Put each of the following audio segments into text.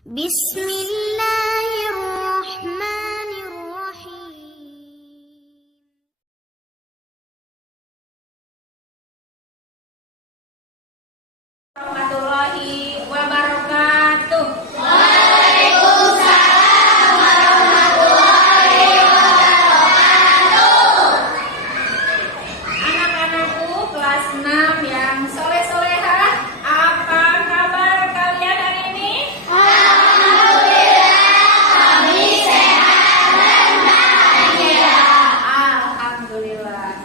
Bismillahirrahmanirrahim. Warahmatullahi wabarakatuh. Anak-anakku kelas 6 yang soleh-solehah, apa kabar kalian hari ini? Alhamdulillah.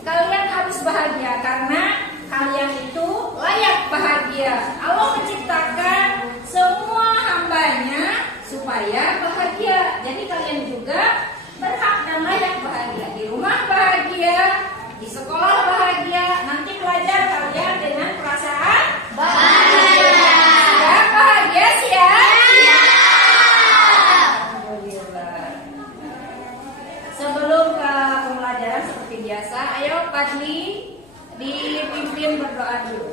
Kalian harus bahagia karena kalian itu layak bahagia. Allah menciptakan semua hambanya supaya bahagia. Jadi kalian juga berhak dan layak bahagia. Di rumah bahagia, di sekolah bahagia, nanti belajar kalian dengan perasaan bahagia. Siap bahagia, siap? Alhamdulillah. Sebelum ke pembelajaran seperti biasa, ayo Padli dipimpin berdoa dulu.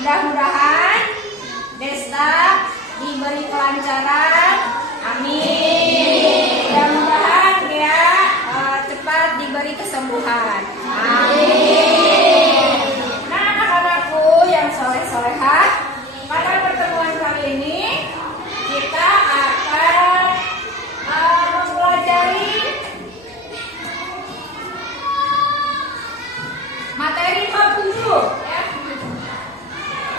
Mudah-mudahan Desta diberi kelancaran, amin. Mudah-mudahan dia cepat diberi kesembuhan, amin. Nah, anak-anakku yang soleh-solehah, pada pertemuan kali ini kita akan mempelajari materi bab 7 ya.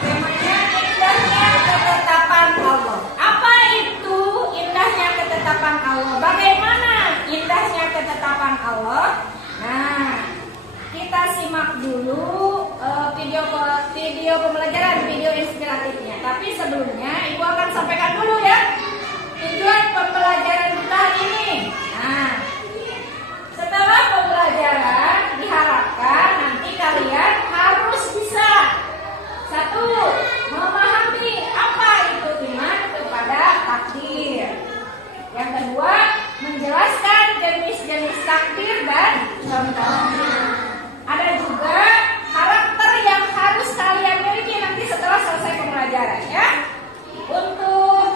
Temanya indahnya ketetapan Allah. Apa itu indahnya ketetapan Allah? Bagaimana indahnya ketetapan Allah? Nah, kita simak dulu video pembelajaran, video inspiratifnya. Tapi sebelumnya Ibu akan sampaikan dulu ya tujuan pembelajaran kita hari ini. Nah, setelah pembelajaran diharapkan nanti kalian harus bisa: satu, memahami apa itu iman kepada takdir. Yang kedua, menjelaskan jenis-jenis takdir dan contohnya. Ada juga karakter yang harus kalian miliki nanti setelah selesai pembelajaran ya. Untuk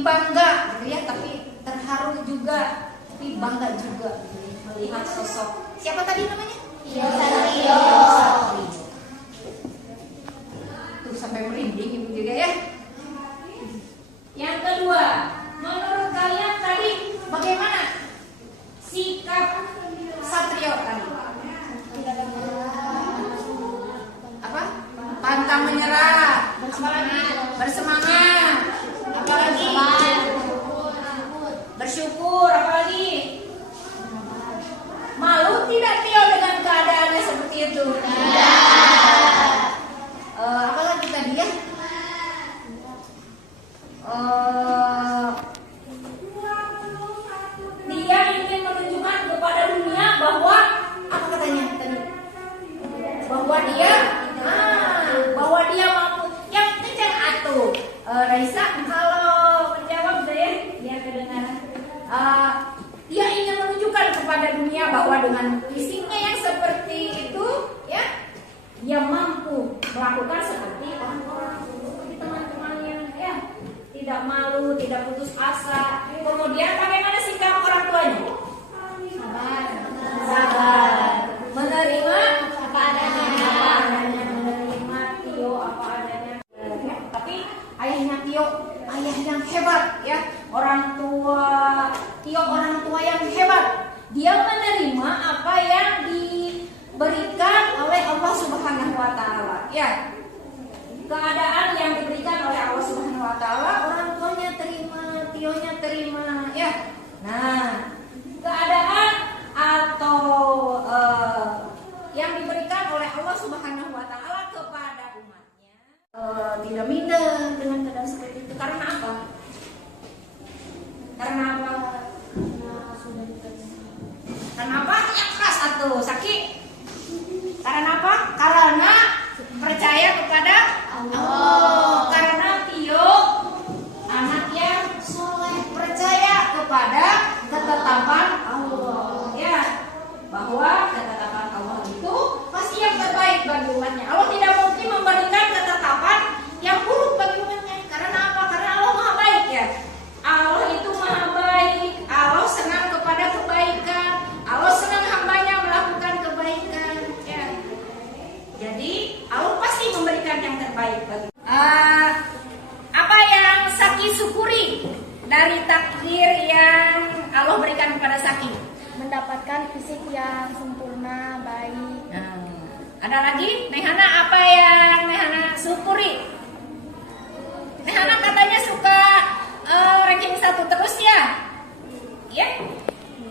bangga gitu ya, tapi terharu juga, tapi bangga juga gitu ya, melihat sosok siapa tadi namanya? Satrio. Tuh sampai merinding ibu juga ya. Yang kedua, menurut kalian tadi bagaimana sikap Satrio tadi? Apa? Pantang menyerah. Apalagi? Bersemangat. Apalagi? Bersyukur. Apalagi? Malu tidak Tio dengan keadaannya seperti itu? Apalagi tadi ya? Dia ingin menunjukkan kepada dunia bahwa apa katanya tadi? Bahwa dia mampu. Yang kencang atuh. Raisa kalau menjawab saya biar kedengaran. Dia ingin menunjukkan kepada dunia bahwa dengan fisiknya yang seperti itu, ya, dia mampu melakukan seperti orang-orang, seperti teman-temannya, ya, tidak malu, tidak putus asa. Kemudian bagaimana sikap orang tuanya? Sabar, menerima apa adanya, menerima Tio apa adanya. Ya, tapi ayahnya Tio, ayah yang hebat, ya, orang tua Tio, orang tua yang hebat. Dia menerima apa yang diberikan oleh Allah Subhanahu wa taala, ya. Keadaan yang diberikan oleh Allah Subhanahu wa taala, orang tuanya terima, Tionya terima, ya. Nah, keadaan atau yang diberikan oleh Allah Subhanahu wa taala kepada umatnya tidak minder dengan keadaan seperti itu. Karena apa? Karena apa? Karena apa? Yang keras atau sakit? Karena apa? Karena percaya kepada Allah. Karena Tio anak yang soleh, percaya kepada ketetapan Allah, ya, bahwa ketetapan Allah itu pasti yang terbaik bagi umatnya. Allah tidak mungkin memberikan ketetapan yang buruk bagi umatnya. Karena apa? Karena Allah maha baik, ya. Allah itu maha baik. Allah senang kepada kebaikan. Allah senang hambanya melakukan kebaikan, ya. Jadi Allah pasti memberikan yang terbaik bagi. Apa yang Saki syukuri dari takdir yang Allah berikan kepada Saki? Mendapatkan fisik yang sempurna, baik. Ada lagi? Nehana, apa yang Nehana syukuri? Nehana katanya suka ranking 1 terus ya? Ya?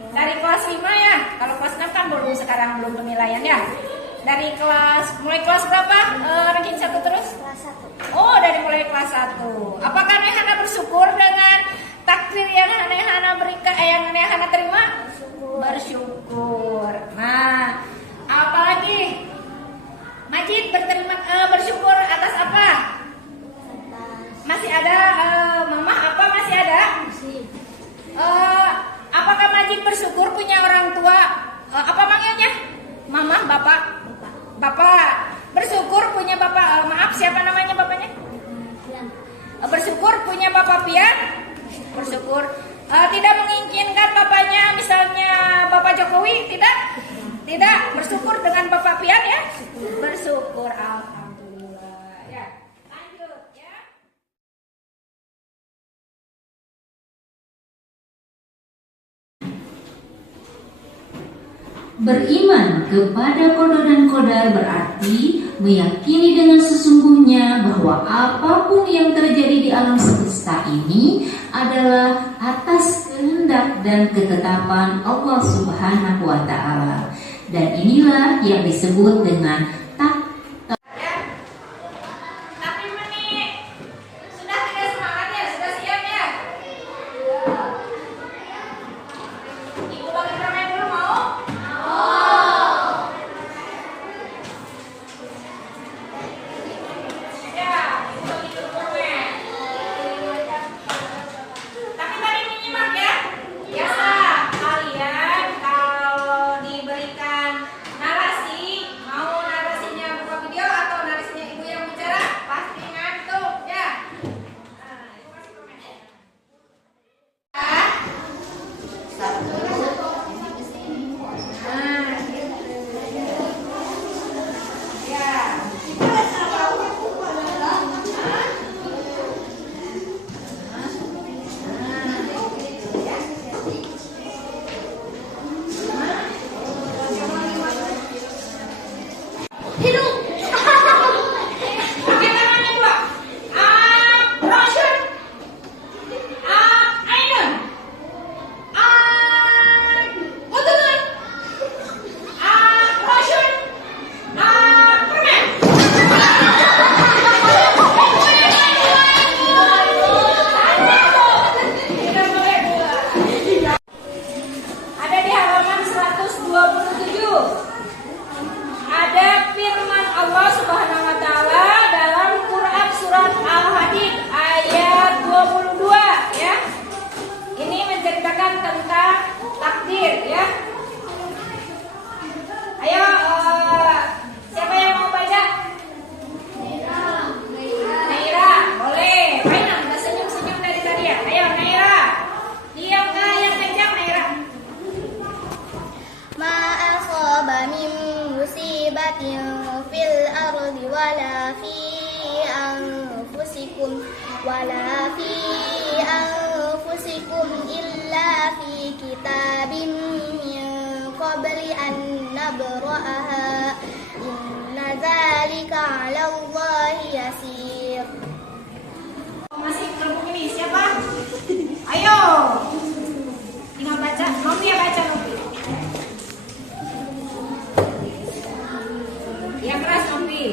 Dari kelas 5 ya? Kalau kelas 6 kan sekarang belum penilaian ya? Dari mulai kelas berapa ranking 1 terus? Kelas 1. Oh, dari mulai kelas 1. Apakah Nehana bersyukur dengan takdir yang Nehana berikan, yang Nehana terima? Bersyukur. Nah, apalagi? Majid bersyukur atas apa? Masih ada Mama apa masih ada? Apakah Majid bersyukur punya orang tua? Apa manggilnya? Mama, bapak? Bapak. Bersyukur punya bapak, maaf siapa namanya bapaknya? Bersyukur punya bapak Pian? Bersyukur. Tidak menginginkan bapaknya misalnya Bapak Jokowi? Tidak? Tidak. Bersyukur dengan Bapak Pian ya? Bersyukur. Alhamdulillah. Ya. Lanjut ya. Beriman kepada qada dan qadar berarti meyakini dengan sesungguhnya bahwa apapun yang terjadi di alam semesta ini adalah atas kehendak dan ketetapan Allah Subhanahu wa taala. Dan inilah yang disebut dengan Tapi menit sudah tidak semangat ya, sudah siap ya. Ibu bagi permen dulu mau? Ya, ibu bagi dulu permen. Tapi tadi menyimak ya. Biasa kalian kalau diberikan narasi, mau narasi في أنفسكم إلا في كتاب من قبل أن نبرأها إن ذلك على الله يسير. Masih kelompok ini siapa? Ayo. Tinggal baca. Nopi ya baca Nopi. Yang keras Nopi.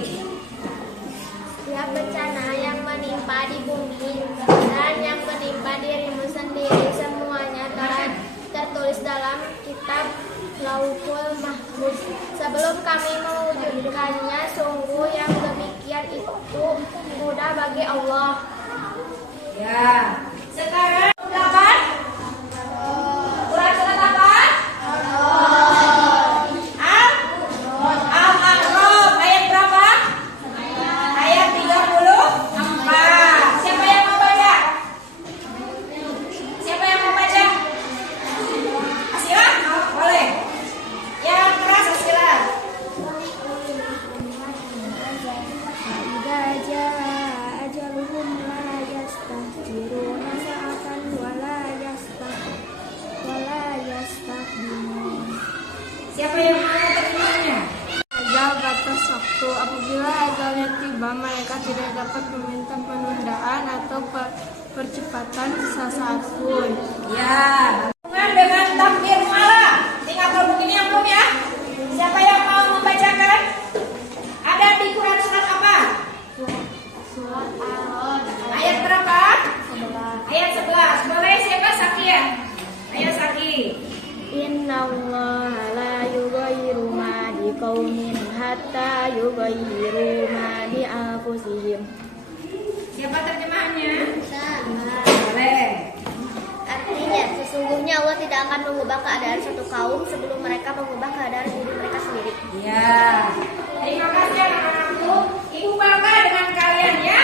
Setiap bencana yang menimpa di bumi dan yang menimpa dirimu sendiri semuanya telah tertulis dalam kitab Lauhul Mahfuz. Sebelum kami mewujudkannya, sungguh yang demikian itu mudah bagi Allah. Ya. Sekarang ucapan. Surat apa? Al-A'raf ayat berapa? Ayat 34. Siapa yang mau baca? Siapa yang mau baca? Asila? Boleh. Yang keras Asila. Idza jaa ajaluhum la yastakhiruna sa'atan wa la yastaqdimun. Siapa yang mau terjemahnya? Ajal batas waktu, apabila ajalnya tiba mereka tidak dapat meminta penundaan atau percepatan sesaat pun. Ya. Dengan takbir malam. Tinggal kelompok ini yang belum ya. Siapa yang mau membacakan? Ada di Quran surat apa? Surat Al-A'raf Ayat berapa? 11. Ayat 11. Boleh siapa Saki ya? Ayo Saki. Innallaha la yughayyiru ma biqaumin hatta yughayyiru ma bi anfusihim. Siapa terjemahannya? Sama. Boleh. Artinya, sesungguhnya Allah tidak akan mengubah keadaan satu kaum sebelum mereka mengubah keadaan diri mereka sendiri. Ya. Terima kasih anak-anakku. Ibu bangga dengan kalian ya.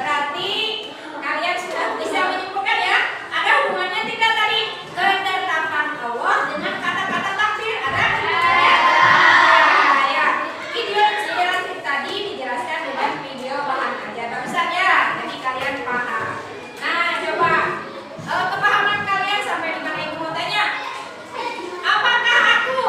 Berarti kalian sudah bisa menyimpulkan ya. Ada hubungannya tidak tadi ketetapan Allah dengan kata-kata takdir? Ada? Ya. Video inspiratif tadi dijelaskan dengan video bahan ajar barusan ya. Jadi kalian paham. Nah, coba kepahaman kalian sampai di mana ibu mau tanya? Apakah aku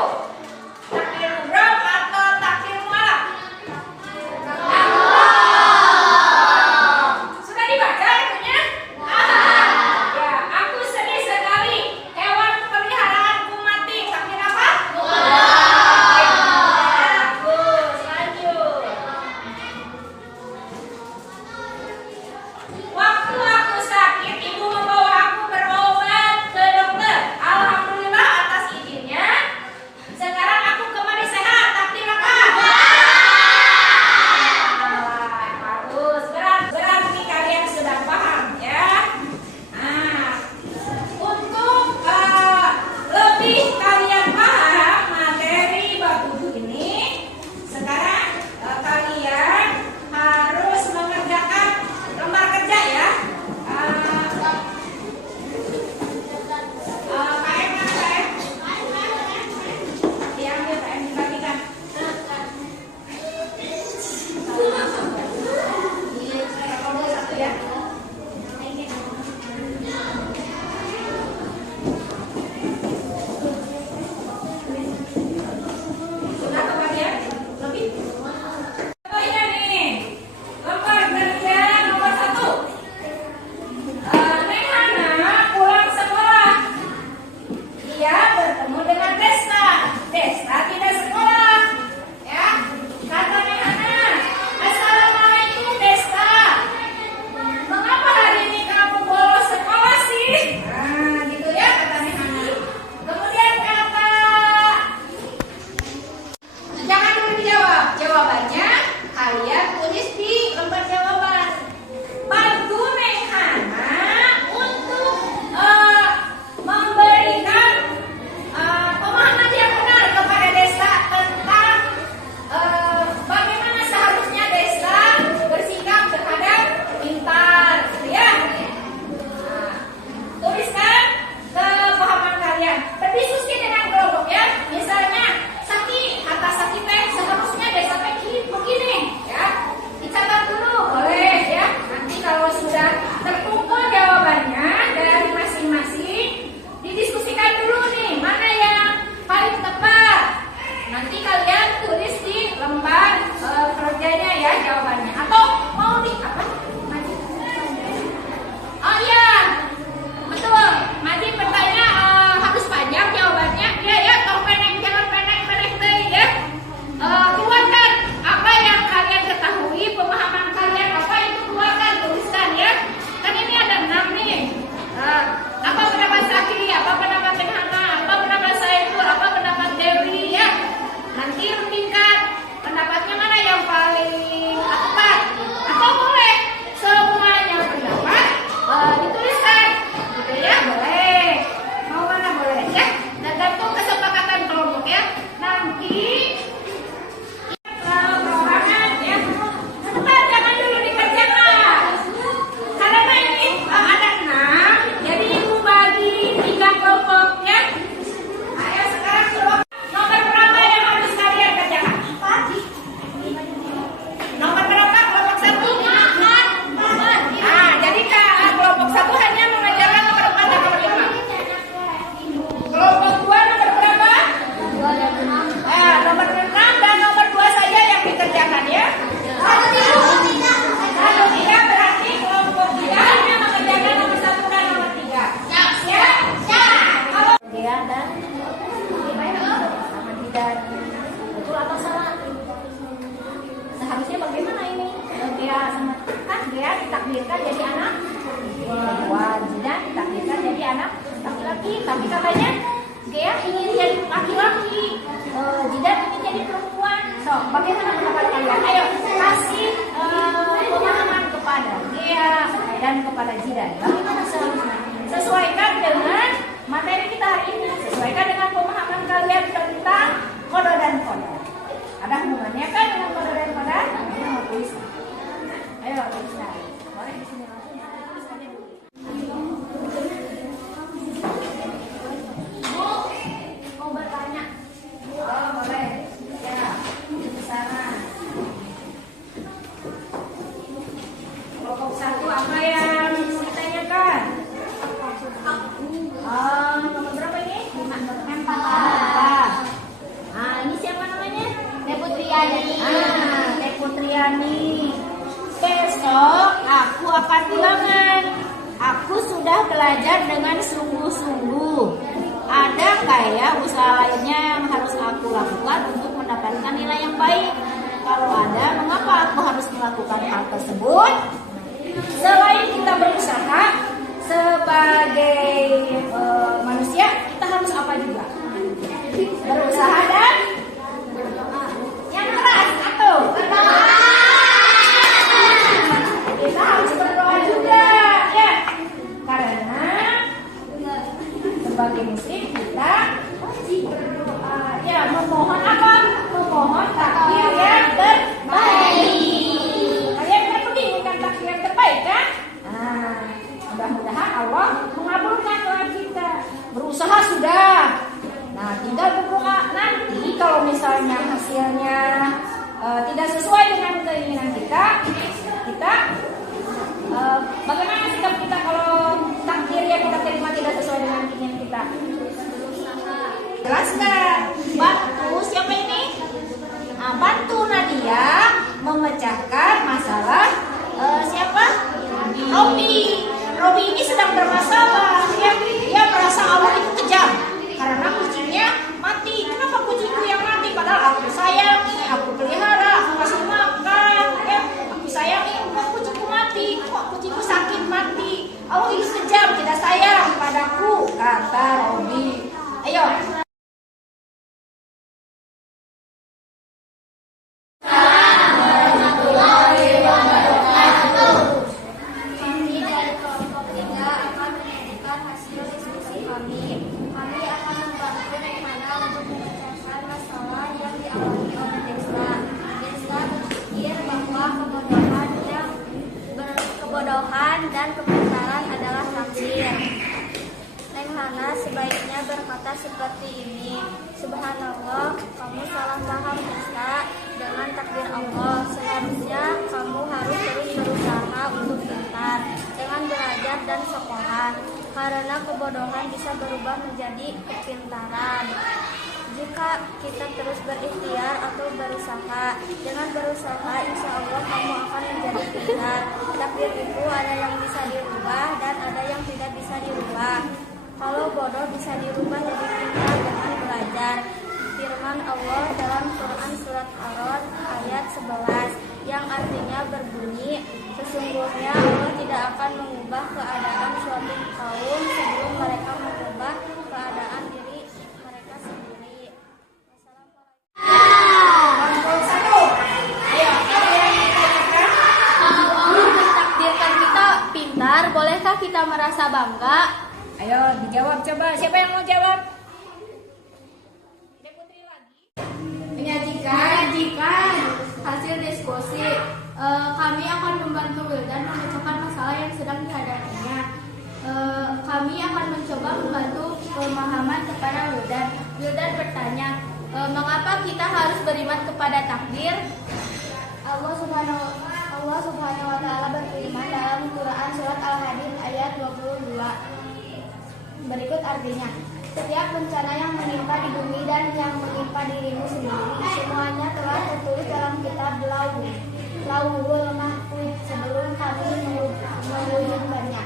Gea ditakdirkan jadi anak perempuan, Zidan ditakdirkan jadi anak laki-laki. Tapi katanya Gea ingin jadi laki-laki, Zidan ingin jadi perempuan. So, bagaimana pendapat kalian? Ayo kasih pemahaman kepada Gea dan kepada Zidan. Bagaimana seharusnya? Sesuaikan dengan materi kita hari ini. Sesuaikan dengan pemahaman kalian tentang kodo dan koda. Ada hubungannya kan dengan kodo dan koda? Ayo tuliskan. Ayo tuliskan. Boleh di sini langsung tulis aja dulu. Bu, mau bertanya? Oh, boleh. Ya, di sana. Kelompok 1 apa yang ditanyakan? Nomor berapa ini? 4. Ini siapa namanya? Teh Putriani. Teh Putriani. Besok aku akan ulangan. Aku sudah belajar dengan sungguh-sungguh. Ada kayak usaha lainnya yang harus aku lakukan untuk mendapatkan nilai yang baik? Kalau ada, mengapa aku harus melakukan hal tersebut? Selain kita berusaha sebagai manusia, kita harus apa juga? Berusaha dan yang keras atau berdoa. Kita harus berdoa juga, ya. Karena sebagai muslim kita wajib berdoa. Ya, memohon apa? Memohon takdir yang terbaik. Kalian kan menginginkan takdir yang terbaik kan? Mudah-mudahan Allah mengabulkan doa kita. Berusaha sudah. Nah, tinggal berdoa. Nanti kalau misalnya hasilnya tidak sesuai dengan keinginan kita bagaimana sikap kita kalau takdir yang kita terima tidak sesuai dengan keinginan kita? Jelaskan. Bantu siapa ini? Bantu Nadia memecahkan masalah siapa? Robi ini sedang bermasalah. Dia merasa Allah itu kejam karena kucingnya mati. Kenapa kucingku yang mati? Padahal aku sayangi, aku pelihara, aku kasih makan, aku sayangi. Kok kucingku mati? Kok kucingku sakit mati? Allah itu kejam, tidak sayang padaku, kata Robi. Ayo. Kebodohan dan kepintaran adalah takdir. Neng Hana sebaiknya berkata seperti ini, Subhanallah, kamu salah paham Desta dengan takdir Allah. Seharusnya kamu harus terus berusaha untuk pintar dengan belajar dan sekolah, karena kebodohan bisa berubah menjadi kepintaran jika kita terus berikhtiar atau berusaha. Dengan berusaha, insya Allah kamu akan menjadi pintar. Takdir itu ada yang bisa dirubah dan ada yang tidak bisa dirubah. Kalau bodoh bisa dirubah jadi pintar dengan belajar. Firman Allah dalam Quran Surat Ar-Rod ayat 11 yang artinya berbunyi, sesungguhnya Allah tidak akan mengubah keadaan suatu kaum sebelum mereka mengubah keadaan diri mereka sendiri. Takdirkan kita pintar, bolehkah kita merasa bangga? Ayo dijawab coba. Siapa yang mau jawab? Putri lagi. Menyajikan hasil diskusi. Kami akan membantu Wildan memecahkan masalah yang sedang dihadapinya. Kami akan mencoba membantu pemahaman kepada Wildan. Wildan bertanya, mengapa kita harus beriman kepada takdir? Allah Subhanahu wa Ta'ala berfirman dalam Quran Surat Al-Hadid ayat 22. Berikut artinya, setiap bencana yang menimpa di bumi dan yang menimpa dirimu sendiri, semuanya telah tertulis dalam kitab Lauhul Mahfuz sebelum kami mewujudkannya.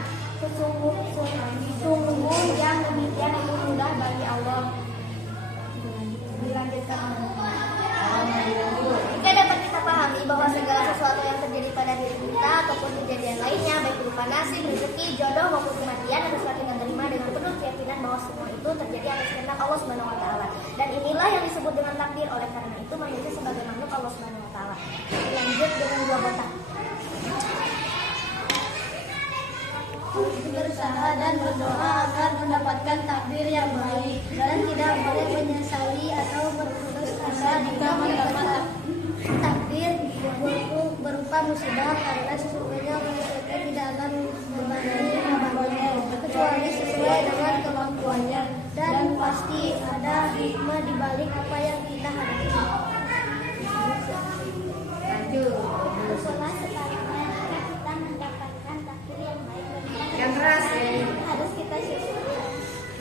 Sungguh yang demikian itu mudah bagi Allah. Dilanjutkan. Jika dapat kita pahami bahwa segala sesuatu yang terjadi pada diri kita ataupun kejadian lainnya, baik berupa nasib, rezeki, jodoh maupun kematian, harus semakin menerima dengan penuh keyakinan bahwa semua itu terjadi atas kehendak Allah Subhanahu wa taala. Dan inilah yang disebut dengan takdir. Oleh karena itu manusia sebagai makhluk Allah Subhanahu wa taala. Lanjut dengan dua kotak. Berusaha dan berdoa agar mendapatkan takdir yang baik dan tidak boleh menyesali atau berputus asa jika mendapat takdir berupa musibah, karena sesungguhnya manusia tidak akan membebani hambanya kecuali sesuai dengan kemampuannya, dan pasti ada hikmah di balik apa yang kita hadapi. Lanjut. Bersolah sebaliknya kita mendapatkan takdir yang baik Yang keras ya. harus kita syukuri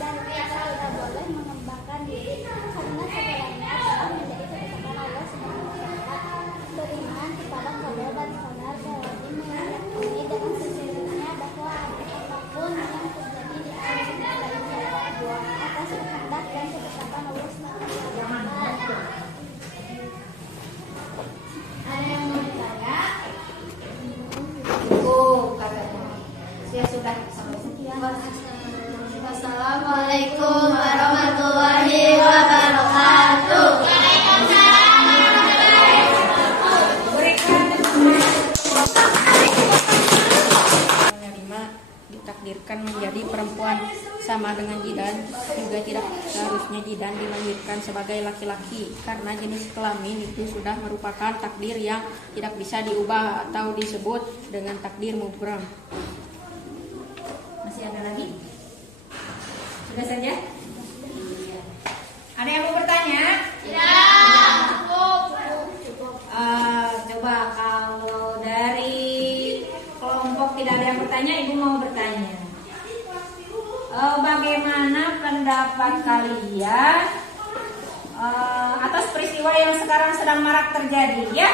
dan kita tidak boleh mengembangkan diri karena segalanya telah menjadi ketetapan Allah Subhanahu wa taala. Beriman kepada qadar dan qadar berarti meyakini dengan sesungguhnya bahwa apapun yang terjadi di alam semesta ini adalah atas kehendak dan ketetapan Allah Subhanahu wa taala. Ada yang mau ditanya? Katanya. Saya sudah sampai sekian. Wassalamualaikum warahmatullahi wabarakatuh. Menerima ditakdirkan menjadi perempuan sama dengan Jidan, juga tidak seharusnya Jidan dilahirkan sebagai laki-laki karena jenis kelamin itu sudah merupakan takdir yang tidak bisa diubah atau disebut dengan takdir mubram. Masih ada lagi? Sudah saja? Ada yang mau bertanya? Coba kalau dari kelompok tidak ada yang bertanya, Ibu mau bertanya. Bagaimana pendapat kalian atas peristiwa yang sekarang sedang marak terjadi ya?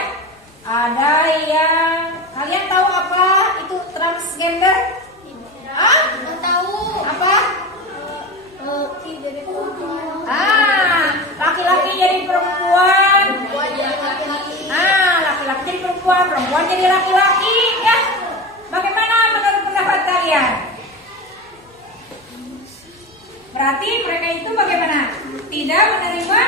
Ada yang kalian tahu apa itu transgender? Tahu Apa? jadi perempuan. Laki-laki jadi perempuan. Laki-laki jadi perempuan, perempuan jadi laki-laki ya. Bagaimana menurut pendapat kalian? Berarti mereka itu bagaimana? Tidak menerima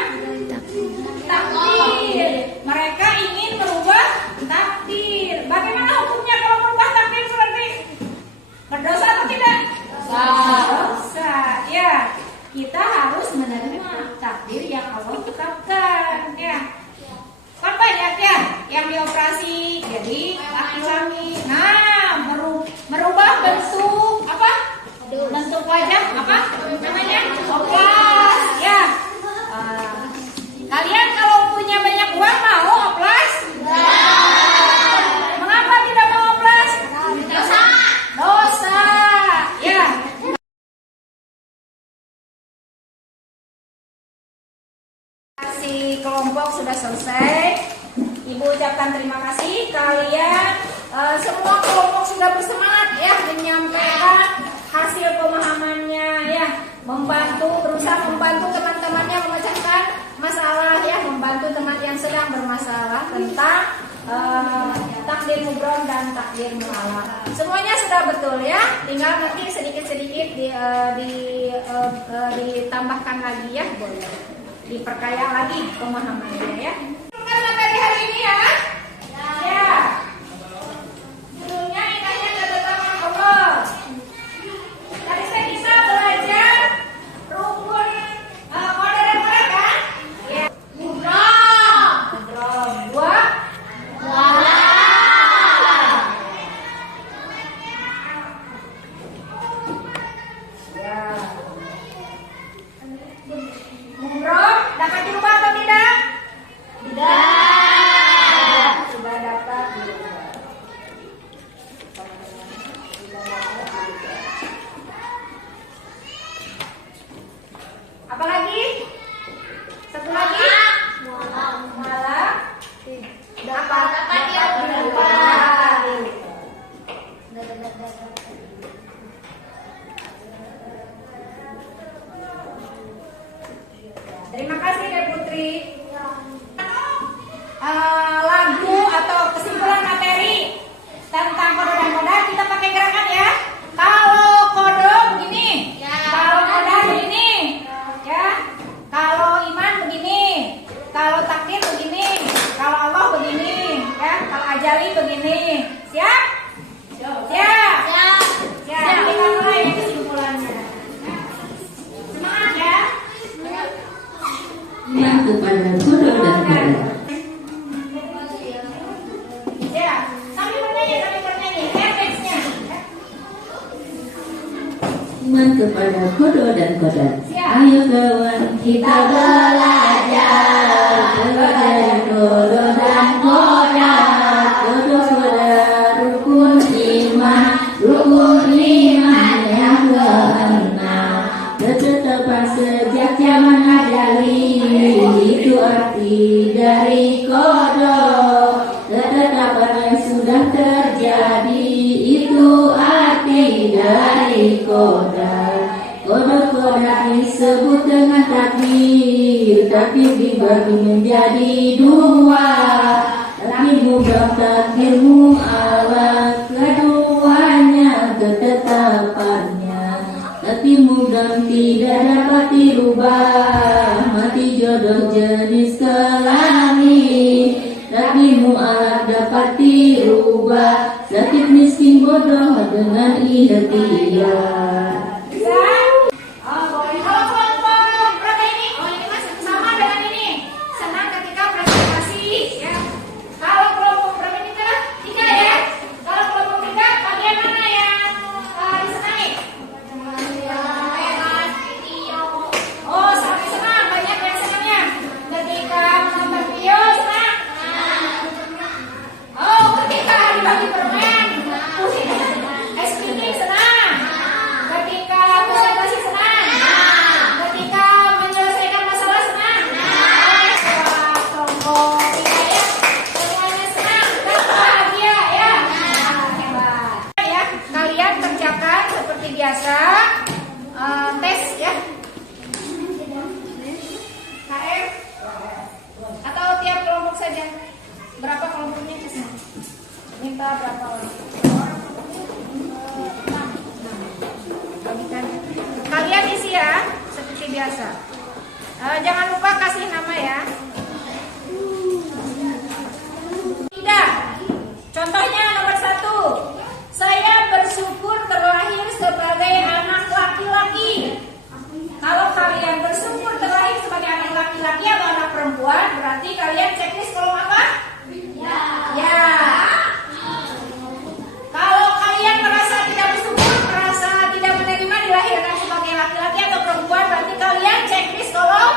takdir. Mereka ingin merubah takdir. Bagaimana hukumnya kalau merubah takdir berarti? Berdosa atau tidak? Dosa. Ya, kita harus menerima takdir yang Allah tetapkan. Ya, kan banyak ya yang dioperasi jadi laki-laki. Nah, merubah bentuk apa? Bentuk wajah apa? Namanya? Oplas. Ya. Kalian kalau punya banyak uang mau oplas? Mengapa tidak mau oplas? Dosa. Ya. Si kelompok sudah selesai. Ibu ucapkan terima kasih. Kalian semua kelompok sudah bersemangat ya menyampaikan hasil pemahamannya ya, berusaha membantu teman-temannya memecahkan masalah ya, membantu teman yang sedang bermasalah tentang takdir mubrom dan takdir mu'alaq. Semuanya sudah betul ya, tinggal nanti sedikit-sedikit ditambahkan lagi ya, boleh diperkaya lagi pemahamannya ya. Karena materi hari ini ya. Ya. Judulnya indahnya ketetapan Allah. Tadi saya bisa belajar rukun qadar dan qadar kan? Ya. Mubrom. Dua. Ya. Mubrom dapat dirubah atau tidak? Tidak. kepada kodo dan kodar. Ayo kawan kita belajar kepada kodo dan kodar. Kodo kodar rukun iman yang keenam. Ketetapan sejak zaman ajali, itu arti dari kodo. Ketetapan yang sudah terjadi, itu arti dari kodar. Kodar disebut dengan takdir. Takdir dibagi menjadi dua. Takdirmu dan takdirmu Allah, keduanya ketetapannya. Takdirmu dan tidak dapat dirubah. Mati jodoh jenis kelamin. Takdirmu Allah dapat dirubah. Sakit miskin bodoh dengan ikhtiar. Kalau kelompok berapa ini? Oh, ini mas sama dengan ini. Senang ketika presentasi, ya. Kalau kelompok berapa ini kan? 3 ya. Kalau kelompok 3, bagian mana yang disenangi? Oh, sangat senang, banyak yang senangnya. Ketika menonton video senang. Oh, ketika bagi permen, es krim senang. Ketika presentasi senang. Ketika menyelesaikan masalah senang. Kelompok 3 ya, semuanya senang dan bahagia ya. Hebat. Ya, kalian kerjakan seperti biasa. Tes ya. KM atau tiap kelompok saja. Berapa kelompoknya tesnya? Minta berapa orang? Kalian isi ya, seperti biasa. Jangan lupa kasih nama ya. Tidak. Contohnya nomor 1. Saya bersyukur terlahir sebagai anak laki-laki. Kalau kalian bersyukur terlahir sebagai anak laki-laki atau anak perempuan, berarti kalian checklist kolom apa? Ya. Kalau kalian merasa tidak bersyukur, merasa tidak menerima dilahirkan sebagai laki-laki atau perempuan, berarti kalian checklist kolom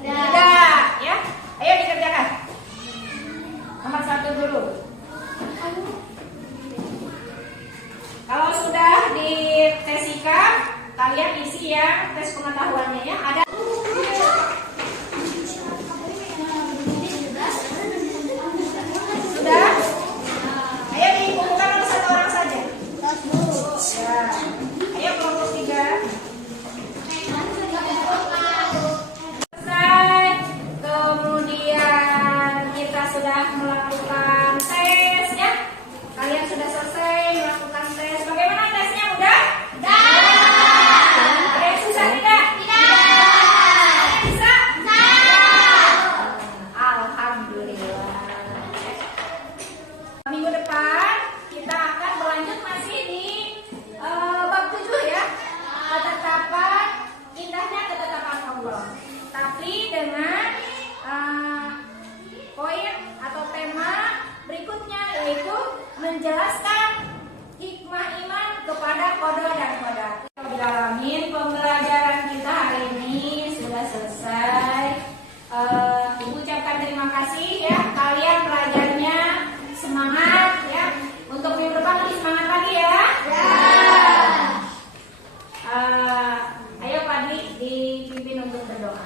tidak. Ya. Ayo dikerjakan. Nomor 1 dulu. Kalau sudah ditesikan, kalian isi ya tes pengetahuannya ya. Ada. Sudah? Ayo dikumpulkan oleh 1 orang saja. Ya. Ayo kelompok 3. Selesai. Kemudian kita sudah melakukan tes ya. Kalian sudah selesai melakukan tes. Bagaimana tesnya? Mudah? Ada yang susah tidak? Ada yang bisa? Alhamdulillah. Minggu depan kita akan berlanjut masih di bab 7 ya. Ketetapan, indahnya ketetapan Allah. Tapi dengan poin atau tema berikutnya, yaitu menjelaskan hikmah iman kepada kodo dan kodar. Alamin, pembelajaran kita hari ini sudah selesai. Ibu ucapkan terima kasih ya. Kalian belajarnya semangat ya. Untuk minggu depan lebih semangat lagi ya. Ayo Pak Dwi dipimpin untuk berdoa.